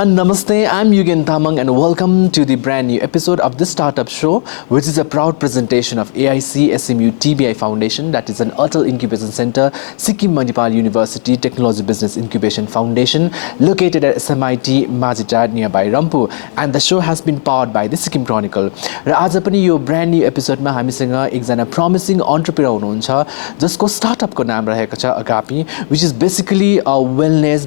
And namaste, I'm Yonika Infotainment and welcome to the brand new episode of the Startup Show, which is a proud presentation of AIC SMU TBI Foundation, that is an Atal Incubation Center, Sikkim University Technology Business Incubation Foundation, located at SMIT Majitad nearby Rampu. And the show has been powered by the Sikkim Chronicle. र आज पनि यो brand new episode मा हामीसँग एकजना promising entrepreneur हुनुहुन्छ जसको startup को नाम रहेको छ Agapi, which is basically a wellness,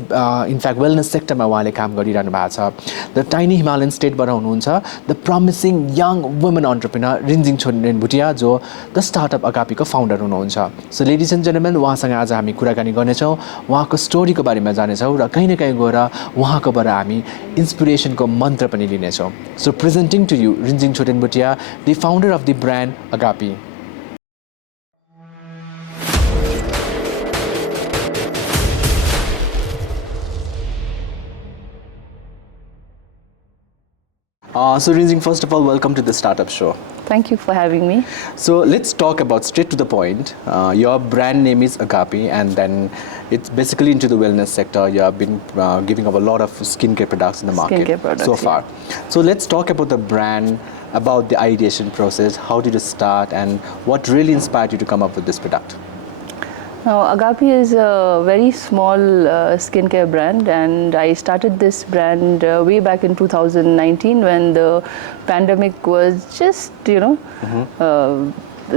in fact wellness sector मा उहाँले काम गरिरहनु भएको छ. The tiny Himalayan state बाट हुनुहुन्छ the promising young women entrepreneur Rinzing Choden Bhutia, जो the startup Agapi को founder हुनुहुन्छ. So ladies and gentlemen, उहाँसँग आज हामी कुराकानी गर्नेछौँ, उहाँको स्टोरी को बारेमा जानेछौँ र कहीँ न कहीँ गएर उहाँकोबाट हामी इन्स्पिरेसन को मन्त्र पनि लिनेछौँ. So presenting to you Rinzing Choden Bhutia, the founder of the brand Agapi. So Rinzing, first of all, welcome to the Startup Show. Thank you for having me. So let's talk about straight to the point. Your brand name is Agapi, and then it's basically into the wellness sector. You have been giving up a lot of skincare products in the market so far. Yeah. So let's talk about the brand, about the ideation process. How did you start, and what really inspired you to come up with this product? Now, Agapi is a very small skincare brand, and I started this brand way back in 2019 when the pandemic was just,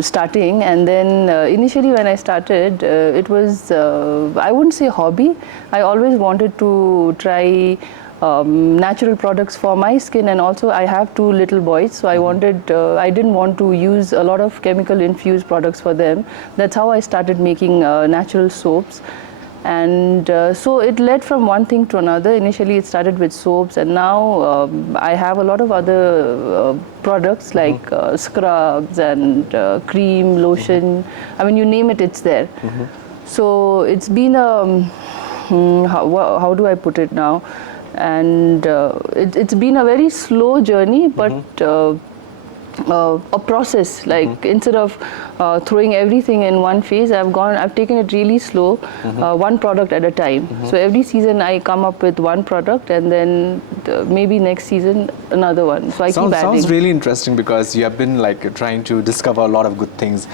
starting. And then initially when I started, it was, I wouldn't say hobby. I always wanted to try natural products for my skin, and also I have 2 little boys, so I wanted, I didn't want to use a lot of chemical infused products for them. That's how I started making natural soaps. And so it led from one thing to another. Initially it started with soaps, and now I have a lot of other products like scrubs and cream, lotion. I mean, you name it, it's there. So it's been a, how do I put it now? And it's been a very slow journey, but a process. Like instead of throwing everything in one phase, I've taken it really slow, one product at a time. So every season I come up with one product, and then maybe next season another one. So I keep adding. Sounds really interesting, because you have been like trying to discover a lot of good things,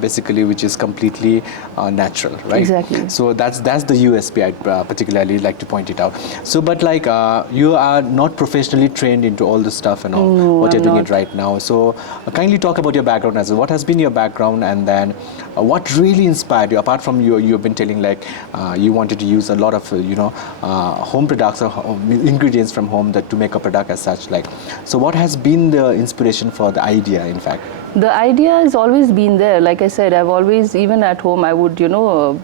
basically, which is completely natural, right? Exactly. So that's the USP I particularly like to point it out. So, but like you are not professionally trained into all this stuff and all, what you're doing it right now. So kindly talk about your background as well. What has been your background, and then what really inspired you, apart from you've been telling like you wanted to use a lot of home products or ingredients from home to make a product as such, like, so what has been the inspiration for the idea, in fact? The idea has always been there. Like I said, I've always, even at home, I would,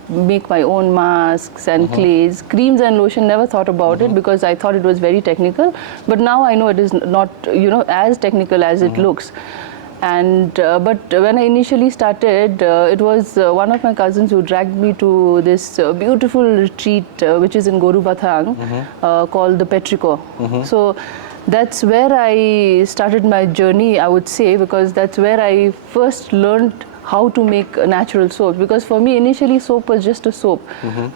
make my own masks and clays, creams and lotion. Never thought about it because I thought it was very technical. But now I know it is not, as technical as it looks. And but when I initially started, it was one of my cousins who dragged me to this beautiful retreat, which is in Goru Bathang, called the Petrico. So that's where I started my journey, I would say, because that's where I first learned how to make natural soap. Because for me, initially, soap was just a soap.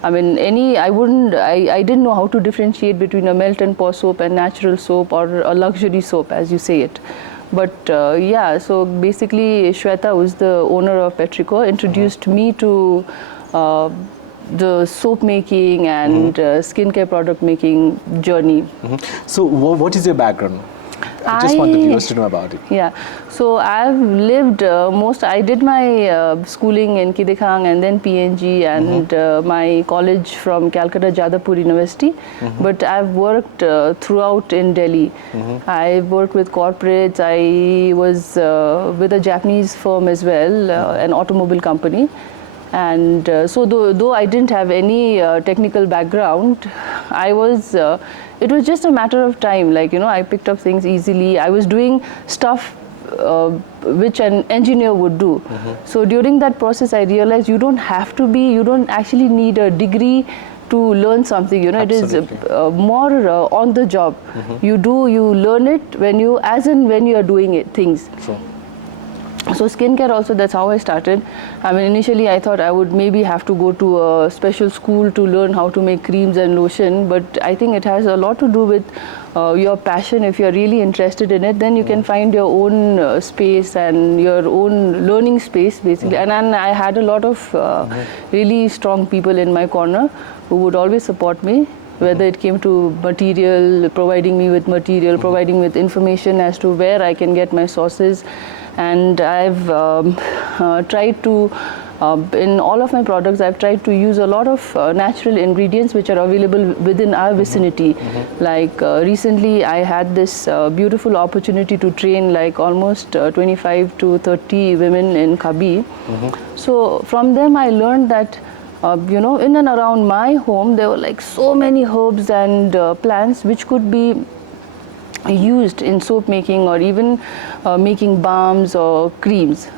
I mean, I didn't know how to differentiate between a melt and pour soap and natural soap, or a luxury soap, as you say it. But yeah, so basically, Shweta, who's the owner of Petrico, introduced me to the soap making and skincare product making journey. So what is your background? I just want the viewers to know about it. Yeah, so I've lived I did my schooling in Kidikhang and then PNG and my college from Calcutta Jadavpur University. But I've worked throughout in Delhi. I've worked with corporates. I was with a Japanese firm as well, an automobile company. And so though I didn't have any technical background, it was just a matter of time. Like, you know, I picked up things easily. I was doing stuff which an engineer would do. So during that process, I realized you don't actually need a degree to learn something. You know, Absolutely. it is more on the job. You learn it when you are doing things. True. So skincare also, that's how I started. I mean, initially I thought I would maybe have to go to a special school to learn how to make creams and lotion, but I think it has a lot to do with your passion. If you're really interested in it, then you can find your own space and your own learning space, basically. And I had a lot of really strong people in my corner who would always support me, whether it came to material, providing me with material, providing with information as to where I can get my sources. And I've tried to, in all of my products, I've tried to use a lot of natural ingredients which are available within our vicinity. Like recently I had this beautiful opportunity to train like almost 25 to 30 women in Kabi. So from them I learned that you know, in and around my home there were like so many herbs and plants which could be used in soap making or even making balms or creams.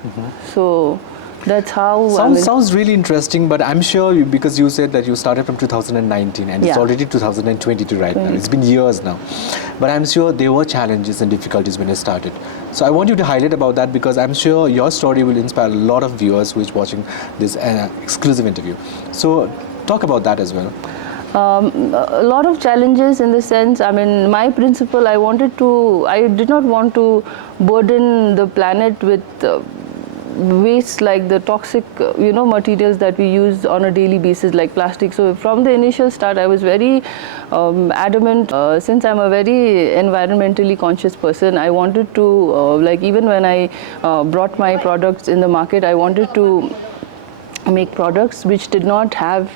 So that's how Sounds really interesting, but I'm sure because you said that you started from 2019 and it's already 2022 right now. It's been years now. But I'm sure there were challenges and difficulties when you started. So I want you to highlight about that because I'm sure your story will inspire a lot of viewers who is watching this exclusive interview. So talk about that as well. A lot of challenges in the sense, I mean, my principle, I did not want to burden the planet with waste like the toxic, you know, materials that we use on a daily basis like plastic. So from the initial start, I was very adamant. Since I'm a very environmentally conscious person, I wanted to, like even when I brought my products in the market, I wanted to make products which did not have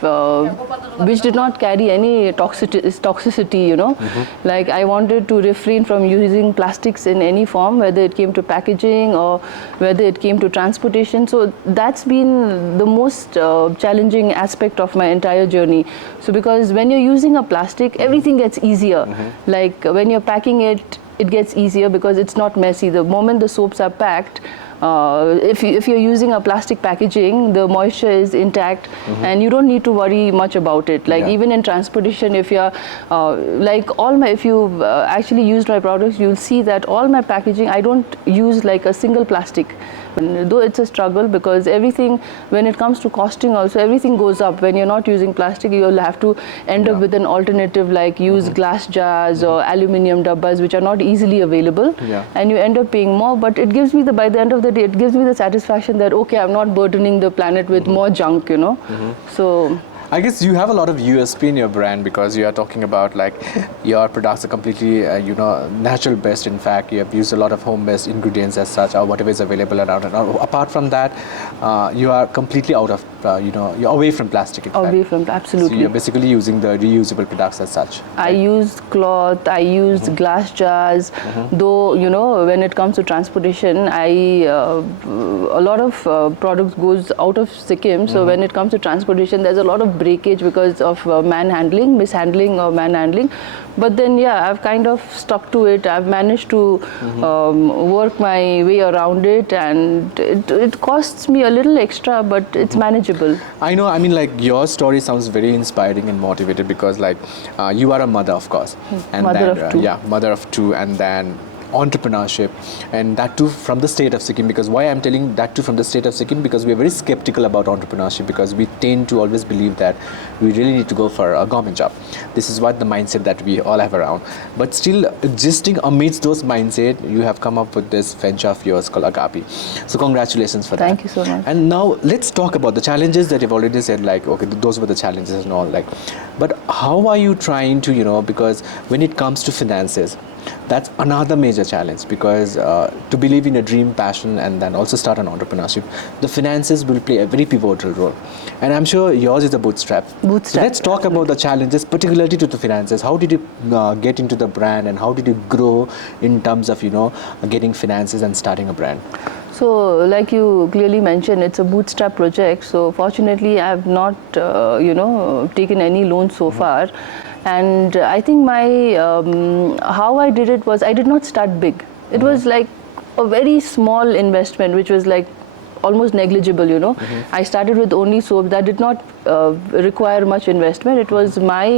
which did not carry any toxicity, you know. Like I wanted to refrain from using plastics in any form, whether it came to packaging or whether it came to transportation. So that's been the most challenging aspect of my entire journey. So because when you're using a plastic, everything gets easier. Like when you're packing it, it gets easier because it's not messy. The moment the soaps are packed, if you're using a plastic packaging, the moisture is intact and you don't need to worry much about it. Like even in transportation, if you're if you've actually used my products, you'll see that all my packaging, I don't use like a single plastic. Though it's a struggle because everything, when it comes to costing also, everything goes up. When you're not using plastic, you'll have to end up with an alternative like use glass jars or aluminium dabbas which are not easily available, and you end up paying more. But it gives me by the end of the day, it gives me the satisfaction that okay, I'm not burdening the planet with more junk, you know. So I guess you have a lot of USP in your brand because you are talking about like your products are completely, natural based. In fact, you have used a lot of home based ingredients as such or whatever is available around. And apart from that, you are completely out of, you're away from plastic. Absolutely. So you're basically using the reusable products as such. I used cloth, I used glass jars, though, when it comes to transportation, a lot of products goes out of Sikkim. So when it comes to transportation, there's a lot of breakage because of mishandling or manhandling. But then, I've kind of stuck to it. I've managed to work my way around it, and it costs me a little extra, but it's manageable. I know. I mean, like your story sounds very inspiring and motivated because, like, you are a mother, of course, and mother then, of two. Mother of two, and then entrepreneurship, and that too from the state of Sikkim. Because why I'm telling that too from the state of Sikkim, because we're very skeptical about entrepreneurship because we tend to always believe that we really need to go for a government job. This is what the mindset that we all have around. But still existing amidst those mindset, you have come up with this venture of yours called Agapi. So congratulations for that. Thank you so much. And now let's talk about the challenges that you've already said, like, okay, those were the challenges and all, like, but how are you trying to, because when it comes to finances, That's another major challenge because to believe in a dream, passion, and then also start an entrepreneurship, the finances will play a very pivotal role. And I'm sure yours is a bootstrap. So let's talk about the challenges, particularly to the finances. How did you get into the brand, and how did you grow in terms of getting finances and starting a brand? So, like you clearly mentioned, it's a bootstrap project. So, fortunately, I have not, taken any loans so far. And I think how I did it was I did not start big. It was like a very small investment, which was like almost negligible. I started with only soap. That did not require much investment. It was my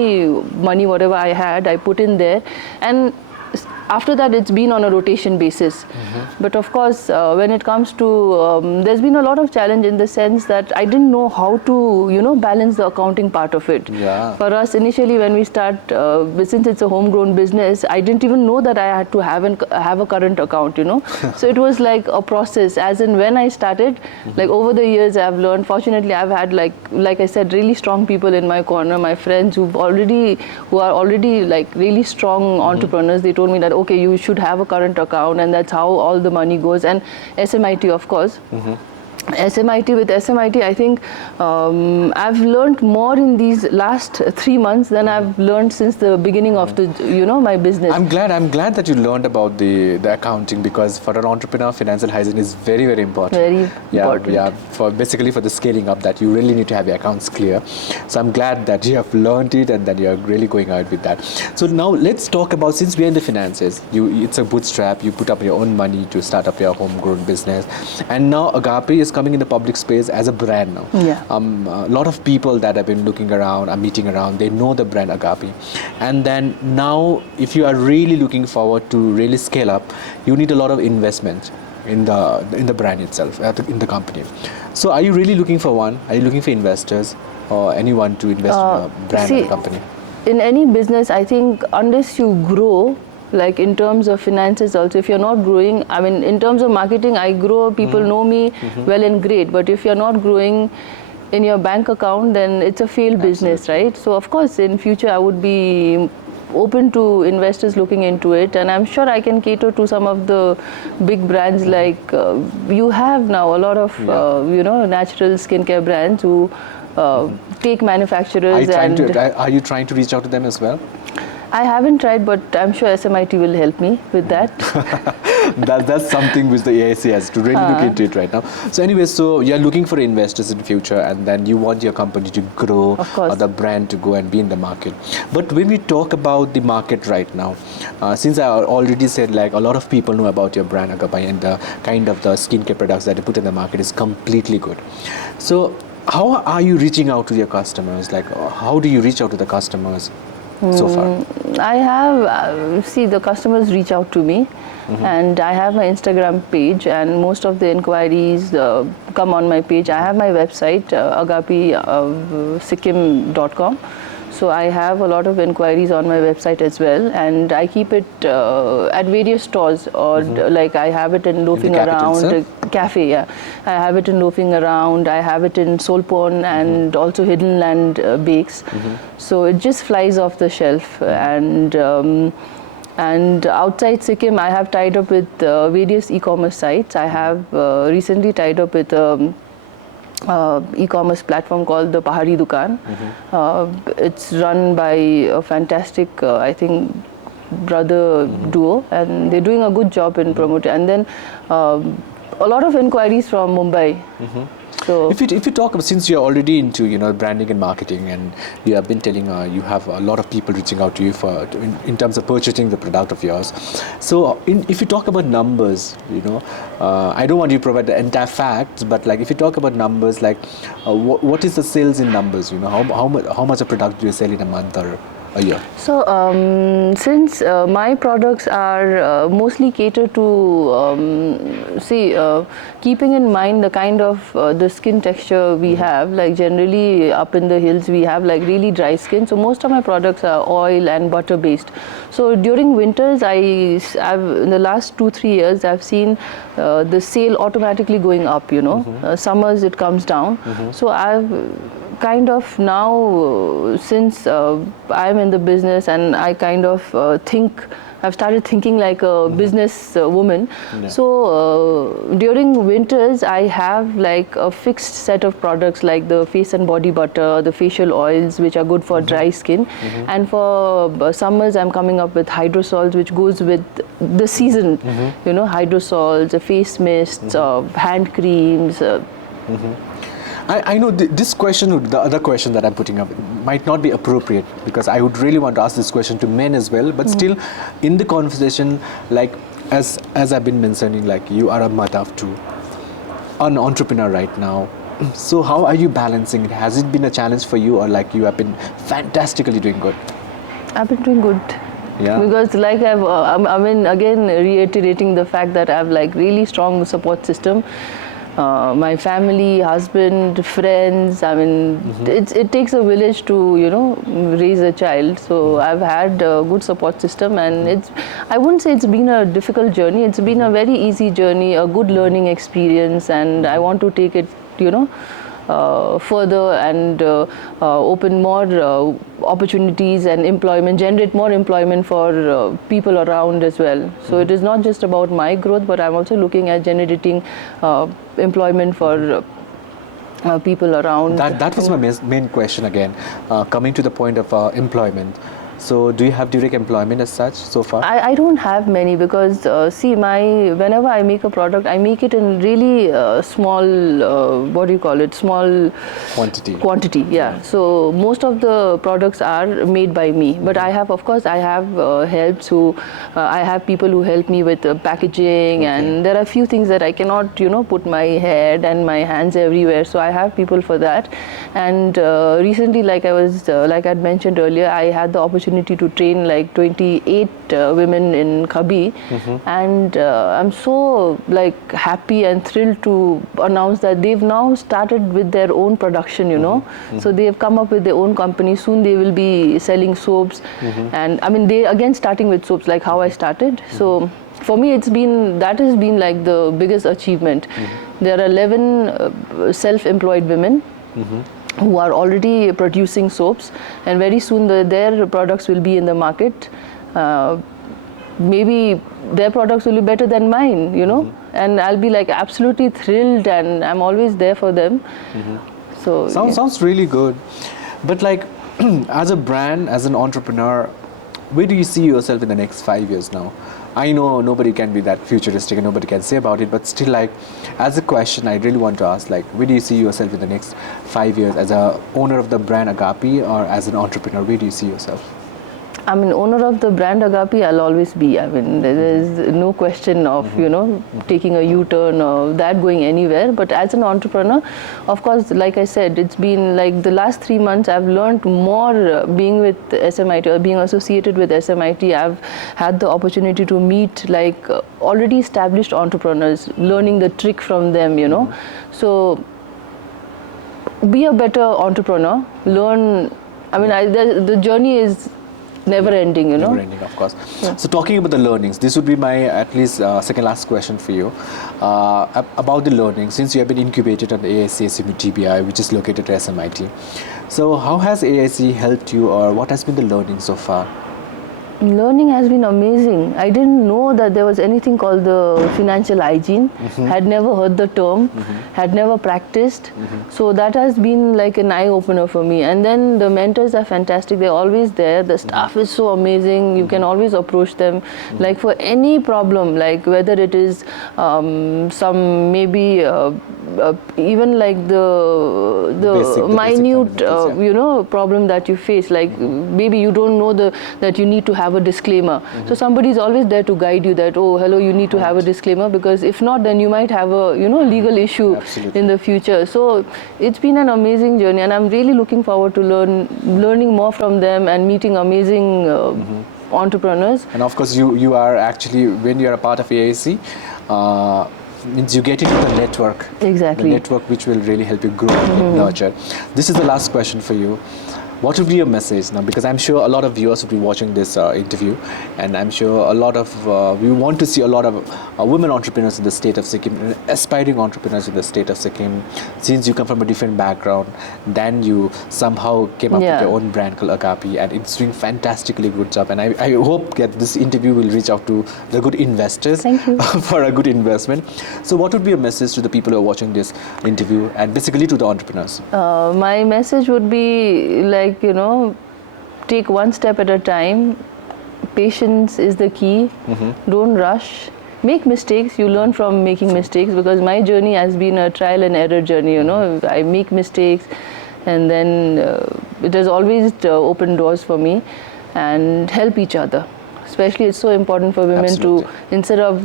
money, whatever I had, I put in there. And after that, it's been on a rotation basis. But of course, when it comes to, there's been a lot of challenge in the sense that I didn't know how to, balance the accounting part of it. Yeah. For us, initially, when we start, since it's a homegrown business, I didn't even know that I had to have a current account, So it was like a process. As in when I started, like over the years, I've learned. Fortunately, I've had like I said, really strong people in my corner, my friends who are already like really strong entrepreneurs. They told me that, okay, you should have a current account, and that's how all the money goes. And SMIT, of course. With SMIT, I think I've learned more in these last 3 months than I've learned since the beginning of the my business. I'm glad that you learned about the accounting, because for an entrepreneur, financial hygiene is very, very important. Very important. Yeah, for the scaling up, that you really need to have your accounts clear. So I'm glad that you have learned it and that you're really going out with that. So now let's talk about, since we're in the finances, it's a bootstrap, you put up your own money to start up your homegrown business, and now Agapi is coming in the public space as a brand now. Yeah. A lot of people that have been looking around, are meeting around, they know the brand Agapi. And then now, if you are really looking forward to really scale up, you need a lot of investment in the brand itself, in the company. So are you really looking for one? Are you looking for investors or anyone to invest in a brand or a company? In any business, I think unless you grow, like in terms of finances also, if you're not growing, I mean, in terms of marketing, I grow, people know me well and great. But if you're not growing in your bank account, then it's a failed business, right? So of course, in future, I would be open to investors looking into it, and I'm sure I can cater to some of the big brands like you have now a lot of natural skincare brands who take manufacturers. Are you trying to reach out to them as well? I haven't tried, but I'm sure SMIT will help me with that. That's something which the AIC has to really look into it right now. So anyway, so you're looking for investors in the future, and then you want your company to grow, or the brand to go and be in the market. But when we talk about the market right now, since I already said like a lot of people know about your brand Agapi, and the kind of the skincare products that you put in the market is completely good. So how are you reaching out to your customers? Like, how do you reach out to the customers so far? I have, the customers reach out to me, and I have my Instagram page, and most of the inquiries come on my page. I have my website, agapisikkim.com. So I have a lot of inquiries on my website as well, and I keep it at various stores, or like I have it in Loafing Around Cafe. Yeah, I have it in Loafing Around. I have it in Solpon and also Hidden Land Bakes. So it just flies off the shelf, and outside Sikkim, I have tied up with various e-commerce sites. I have recently tied up with e-commerce platform called the Pahari Dukan. It's run by a fantastic, I think, brother duo, and they're doing a good job in promoting. And then a lot of inquiries from Mumbai. So if you talk about, since you're already into branding and marketing, and you have been telling you have a lot of people reaching out to you in terms of purchasing the product of yours. So if you talk about numbers, I don't want you to provide the entire facts, but like if you talk about numbers, like what is the sales in numbers? How much a product do you sell in a month or a year? So since my products are mostly catered to keeping in mind the kind of the skin texture we have, like generally up in the hills we have like really dry skin, so most of my products are oil and butter based. So during winters, I've in the last 2-3 years I've seen the sale automatically going up, summers it comes down. So I've kind of now, since I'm in the business and I kind of think I've started thinking like a business woman. Yeah. So during winters, I have like a fixed set of products like the face and body butter, the facial oils, which are good for dry skin. And for summers, I'm coming up with hydrosols, which goes with the season. You know, hydrosols, face mists, hand creams. I know this question, the other question that I'm putting up, might not be appropriate because I would really want to ask this question to men as well. But still, in the conversation, like as I've been mentioning, like you are a mother of two, an entrepreneur right now. So how are you balancing it? Has it been a challenge for you, or like you have been fantastically doing good? I've been doing good. Yeah. Because like I mean, again, reiterating the fact that I have like really strong support system. My family, husband, friends. I mean, it takes a village to, you know, raise a child. So I've had a good support system, and I wouldn't say it's been a difficult journey. It's been a very easy journey, a good learning experience, and I want to take it, you know, further and open more opportunities and employment, generate more employment for people around as well. So it is not just about my growth, but I'm also looking at generating employment for people around. That was my main question again, coming to the point of employment. So do you have direct employment as such so far? I don't have many because see, whenever I make a product, I make it in really small, what do you call it, small quantity, yeah. So most of the products are made by me, but I have, of course, I have helps who, I have people who help me with packaging, and there are a few things that I cannot, you know, put my head and my hands everywhere, so I have people for that. And recently, like I'd mentioned earlier, I had the opportunity to train like 28 women in Krabi, and I'm so like happy and thrilled to announce that they've now started with their own production, you know. So they have come up with their own company. Soon they will be selling soaps, and I mean, they again starting with soaps like how I started. So for me, that has been like the biggest achievement. There are 11 self-employed women who are already producing soaps, and very soon their products will be in the market. Maybe their products will be better than mine, you know, and I'll be like absolutely thrilled, and I'm always there for them. So sounds really good. But like as a brand, as an entrepreneur, where do you see yourself in the next 5 years now? I know nobody can be that futuristic and nobody can say about it, but still, like, as a question, I really want to ask, like, where do you see yourself in the next 5 years as a owner of the brand Agapi, or as an entrepreneur? Where do you see yourself? I mean, owner of the brand Agapi, I'll always be. I mean, there is no question of, you know, taking a U-turn or that going anywhere. But as an entrepreneur, of course, like I said, it's been like the last 3 months, I've learned more being with SMIT or being associated with SMIT. I've had the opportunity to meet like already established entrepreneurs, learning the trick from them, you know. So be a better entrepreneur, learn. I mean, the journey is never ending, you know. Never ending, of course. Yeah. So talking about the learnings, this would be my at least second last question for you about the learnings. Since you have been incubated at the AIC SMU TBI, which is located at SMIT. So how has AIC helped you, or what has been the learning so far? Learning has been amazing. I didn't know that there was anything called the financial hygiene. Had never heard the term, had never practiced. So that has been like an eye-opener for me. And then the mentors are fantastic. They're always there. The staff is so amazing. You can always approach them. Like for any problem, like whether it is some maybe even like the minute you know, problem that you face, like maybe you don't know that you need to have a disclaimer. So somebody is always there to guide you that, oh, hello, you need to have a disclaimer, because if not, then you might have a, you know, legal issue in the future. So it's been an amazing journey, and I'm really looking forward to learning more from them and meeting amazing entrepreneurs. And of course, you are actually, when you are a part of AIC, means you get into the network. Exactly. The network which will really help you grow and nurture. This is the last question for you. what would be your message now? Because I'm sure a lot of viewers will be watching this interview, and I'm sure a lot of we want to see a lot of women entrepreneurs in the state of Sikkim, aspiring entrepreneurs in the state of Sikkim. Since you come from a different background, then you somehow came up with your own brand called Agapi, and it's doing fantastically good job. And I hope that this interview will reach out to the good investors. Thank you. For a good investment. So what would be a message to the people who are watching this interview, and basically to the entrepreneurs? My message would be like, take one step at a time. Patience is the key. Don't rush. Make mistakes. You learn from making mistakes, because my journey has been a trial and error journey. I make mistakes, and then it has always opened doors for me. And help each other. Especially, it's so important for women to, instead of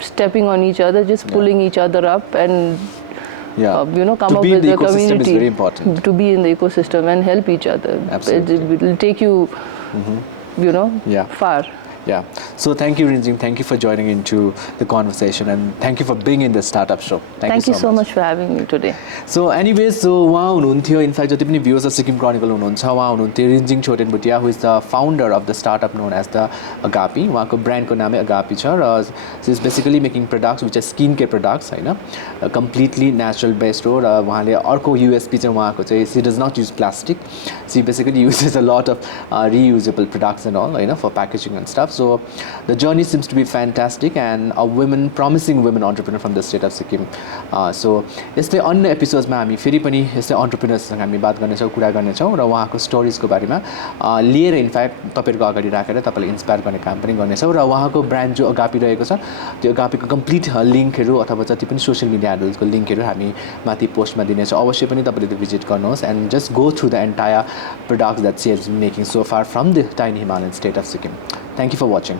stepping on each other, just pulling each other up and come up with a community. Is very important. To be in the ecosystem and help each other. Absolutely. It will take you, far. Yeah. So thank you, Rinzing. Thank you for joining into the conversation, and thank you for being in the Startup Show. Thank you so much for having me today. So anyways, so उहाँ हुनुहुन्थ्यो, in fact जति पनि viewers of Sikkim chronicle हुनुहुन्छ, उहाँ हुनुहुन्थ्यो Rinzing Chhoden Bhutia, who is the founder of the startup known as the Agapi. उहाँको ब्रान्डको नामै अगापी छ, र she is basically making products which are skin care products, होइन, कम्प्लिटली नेचुरल बेस्ड हो. र उहाँले अर्को युएसपी चाहिँ उहाँको चाहिँ she does not use plastic. She basically uses a lot of reusable products and all, होइन, for packaging and stuff. So the journey seems to be fantastic, and a promising women entrepreneur from the state of Sikkim. So यस्तै अन्य एपिसोड्समा हामी फेरि पनि यस्तै अन्टरप्रेन्योर्ससँग हामी बात गर्नेछौँ, कुरा गर्नेछौँ, र उहाँको स्टोरिजको बारेमा लिएर इनफ्याक्ट तपाईँहरूको अगाडि राखेर तपाईँलाई इन्सपायर गर्ने काम पनि गर्नेछौँ. र उहाँको ब्रान्ड जो अगापी रहेको छ, त्यो अगापीको कम्प्लिट लिङ्कहरू अथवा जति पनि सोसियल मिडिया ह्यान्डल्सको लिङ्कहरू हामी माथि पोस्टमा दिनेछौँ. अवश्य पनि तपाईँले त्यो भिजिट गर्नुहोस्, and just go through the entire products that she has been making so far from the tiny Himalayan state of Sikkim. Thank you for watching.